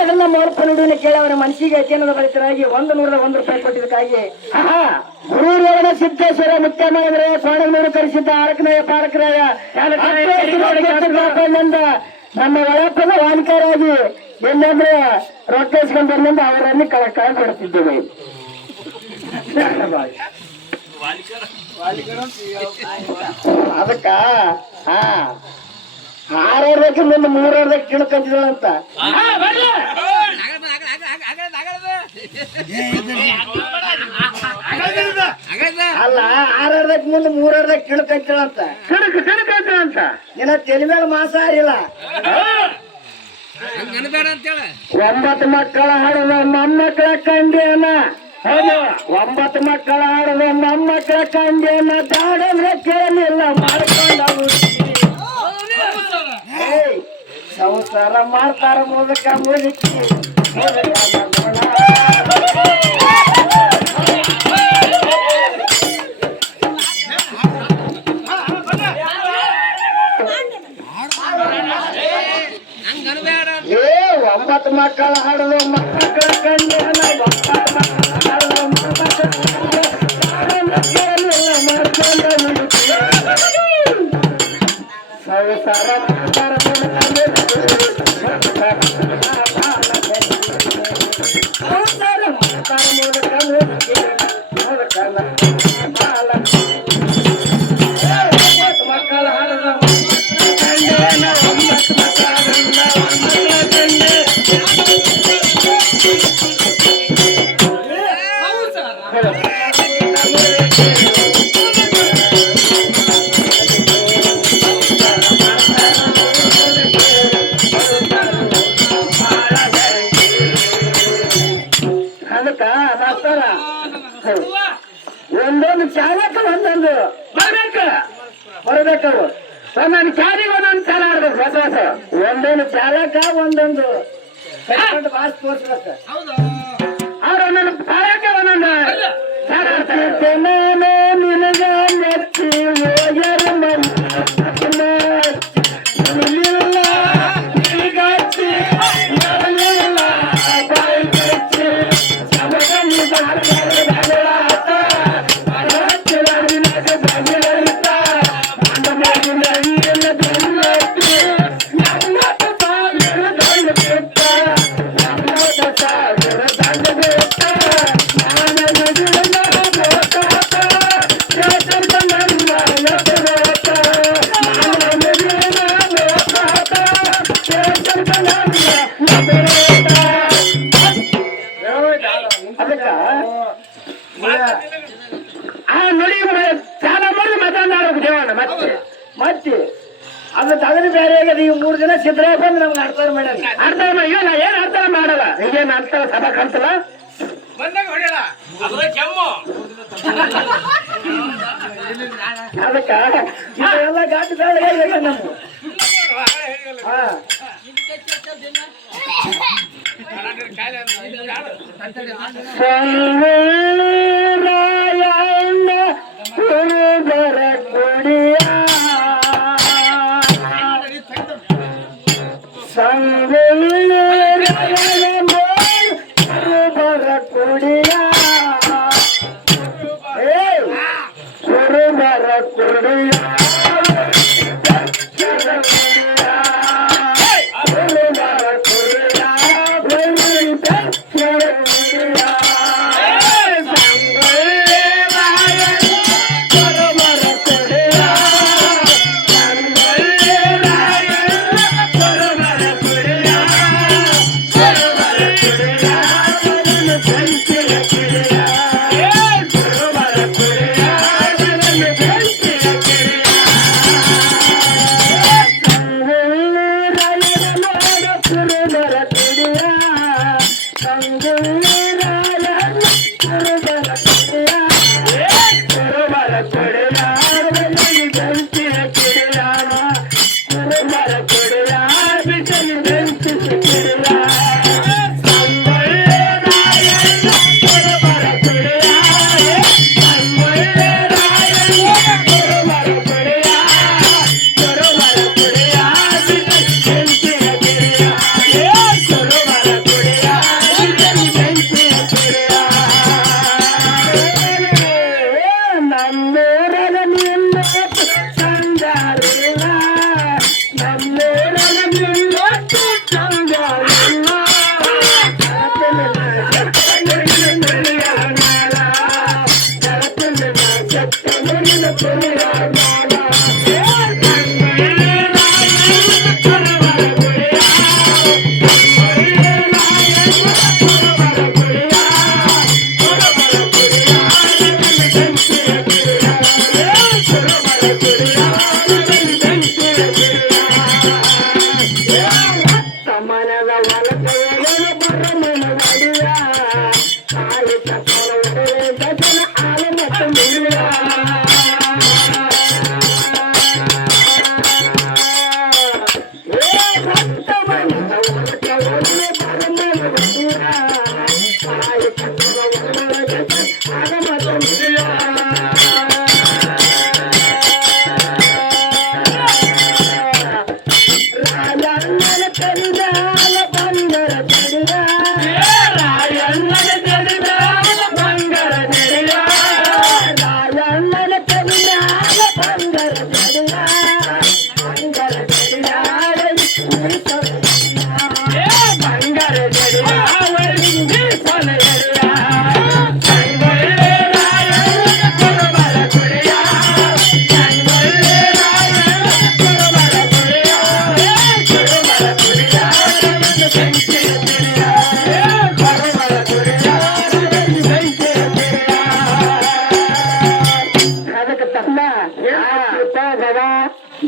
ಅದನ್ನ ನೋಡ್ಕೊಂಡು ಕೇಳಿ ಅವರ ಮನಸ್ಸಿಗೆ ಅಚೇನದ ಬಳಿತರಾಗಿ 101 ರೂಪಾಯಿ ಕೊಟ್ಟಿದ್ದಕ್ಕಾಗಿ ಗುರು ರೇವಣ ಸಿದ್ದೇಶ್ವರ ಮುತ್ಯಮಂದ್ರೆ ಸ್ವಾಣನೂರು ಕರೆಸಿದ್ದ ಆರಕನಯ ಪಾರಕರಾಯ ನಮ್ಮ ಒಳಪ್ಪದ ವಾನಿಕರಾಗಿ ಎಲ್ಲಂದ್ರೆ ರೊಟ್ಟಿಸ್ಕೊಂಡು ಬಂದಿಂದ ಅವರನ್ನು ಕೈ ಕೊಡ್ತಿದ್ದೇವೆ. ಅದಕ್ಕ 6 ಮುಂದೆ 3 ಕಿಣಕಂತಿದಳಂತ ಅಲ್ಲ 6 ಮುಂದೆ 3 ಕಿಣಕಂತಿದಳಂತ ಕಿಣಕಂತಿದಳಂತ ಏನ ತೆಲಿ ಮೇಲೆ ಮಾಸ ಇಲ್ಲ. 9 ಮಕ್ಕಳ ಹಾಡುವ ಮೊಮ್ಮಕ್ಕಳ ಕಂಡೇನ 9 ಮಕ್ಕಳ ಹಾಡುವ ಮೊಮ್ಮಕ್ಕಳ ಕಂಡೇನ ದಾಡಂದ್ರೆ ಕೇಳಲಿಲ್ಲ ಮಾಡ್ಕೊಂಡ ಸಂಸಾರ ಮಾಡ್ತಾರ ಮುದಕ ಮುದುಕಿ ಏ 9 ಮಕ್ಕಳ ಹಾಡುವ ಮಕ್ಕಳ ಕಂಡೇನ 9 ಮಕ್ಕಳ ಹಾಡುವ ಮೊಮ್ಮಕ್ಕಳ ಕೇಳಲಿಲ್ಲ ಮಾಡ್ಕೊಂಡ ಮುದುಕಿ ಸಂಸಾರ ಮಾಡ್ತಾರ ಮಕ್ಕಳ ಹಾಡುವ ಒಂದೊಂದು ಚಾಲಕ ಒಂದೊಂದು ಬರಬೇಕು. ಒಂದೊಂದು ಚಾಲಿಗೆ ಒಂದೊಂದು ಚಾಲ ಆಡ್ಬೇಕು. ಹೊಸ ಹೊಸ ಒಂದೊಂದು ಚಾಲಕ ಒಂದೊಂದು ಬಾಸ್ ತೋರ್ಸ್ಬೇಕು. ಅವ್ರ ಒಂದೊಂದು ಚಾಲಕ ಒಂದೊಂದು ಚಾಲ ಆಡ್ತಾರೆ. ನಾನು ನಿನಗ ನೆಚ್ಚಿ ಹೋಗ್ಯಾರ ಮತ್ತೆ ಅದು ತಗದು ಬೇರೆ ಆಗದ. ಈಗ 3 ದಿನ ಸಿದ್ದರಾಯ ಬಂದು ನಮ್ಗೆ ಅರ್ಥ ಮಾಡ್ಯಾರ. ಅರ್ಥ ಅಯ್ಯೋ ನಾ ಏನ್ ಅರ್ಥ ಮಾಡಲ್ಲ. ಈಗೇನ್ ಅರ್ಥ ಸಭಾ ಕಾಣ್ತಲ್ಲ ಅದಕ್ಕ ಎಲ್ಲ ಗಾಡಿ ಬೇಡ ನಮ್ಗೆ. ಬರ ಕೊಡಿಯ ಬರ ಕೊಡಿಯ ಬರ ಕೊಡಿಯ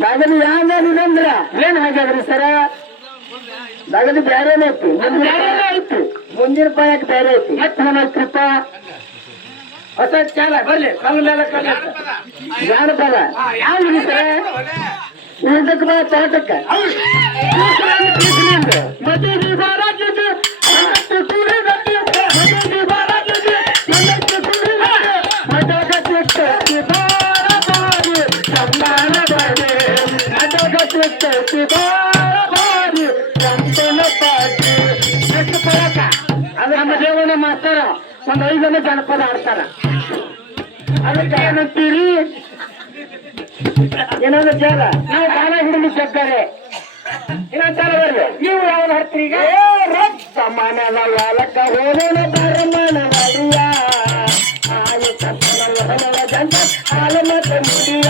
ದಗದು ಯಾಂದ್ರ ಏನ್ ಹಾಗಾದ್ರಿ ಸರ ದಗದು ಬ್ಯಾರೇನೆ ಐತಿ ಬ್ಯಾರೇನೆ ಐತಿ ಮುಂದಿನ ಪಾಯಕ್ ಬೇರೆ ಐತಿ ಎಷ್ಟು ಹಣಕ್ರಿಪ್ಪ ಹೊಸ ಚಾಲ ಬರ್ಲಿ ಕಲ್ಲು ಮೇಲೆ ಕಲ್ಲು ಜಾನಪದ ಯಾವ್ದು ಸರ ಇದಕ್ಕೆ ಬಾ ತೋಟಕ್ಕ ಮದುವೆ ಅದು ನಮ್ಮ ದೇವನ ಮಾಸ್ತರ ಒಂದ್ 5 ಜನ ಜನಪದ ಆಡ್ತಾರ ಅದಕ್ಕೆ ಏನಂತೀರಿ ಏನೊಂದು ಚಾಲ ನಾವು ಬಾಲ ಹಿಡಿದು ಸಕ್ಕರೆ ಇನ್ನೊಂದು ಚಾಲ ಬರ್ಲಿ ನೀವು ಯಾವ್ದು ಹಾಡ್ತೀರಿ ಈಗ ಸಮಾನದ ವಾಲಕ ಹೋಗೋಣ ಬರಮನ ಅಡಿಯ ಆಯು ತಪ್ಪನ ಜಂತ ಹಾಲ ಮತ್ತೆ ಮುಡಿಯ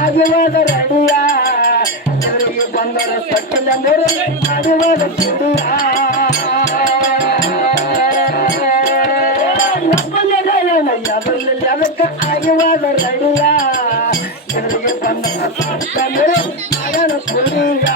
ಆದಿವಾದ ರಡಿಯ ಇವರಿಗೆ ಬಂದರ ಸಟ್ಟಿನ ಮೇಲೆ ಆದಿವಾದ ಸುಡಿಯ ಅದಕ್ಕೆ ಆದಿವಾದ ರಡಿಯ ಇವರಿಗೆ ಬಂದರ ಸಟ್ಟಿನ ಮೇಲೆ ಮಗನ ಸುಡಿಯ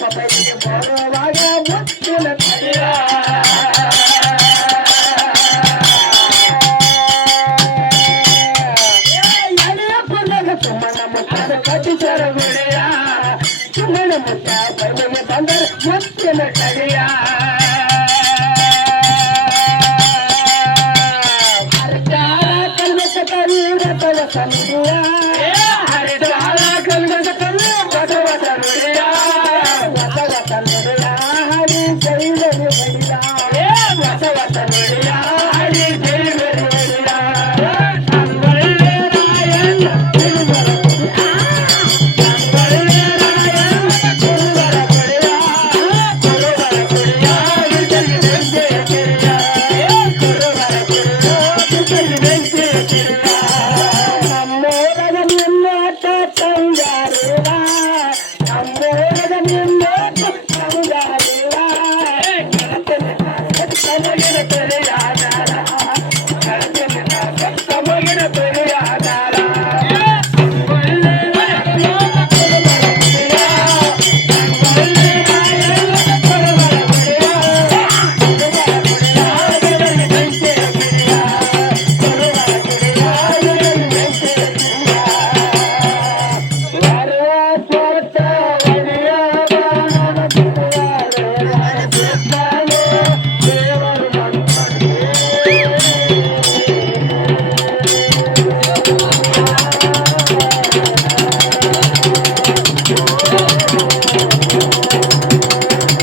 Papa ಬರುವಾಗ ಮುತ್ತಿನ ಕಡಿಯ ಎಳೆಯ ಪುಲ್ಲಗ ಸುಮ್ಮನ ಮುತ್ತಾದ ಕಟ್ಟಿಸರ ಗುಡಿಯ ಸುಮ್ಮನ ಮುತ್ತ ಬೈಲಿಗೆ ಬಂದರೆ ಮುತ್ತಿನ ಕಡಿಯ ಸಂಧಿಯ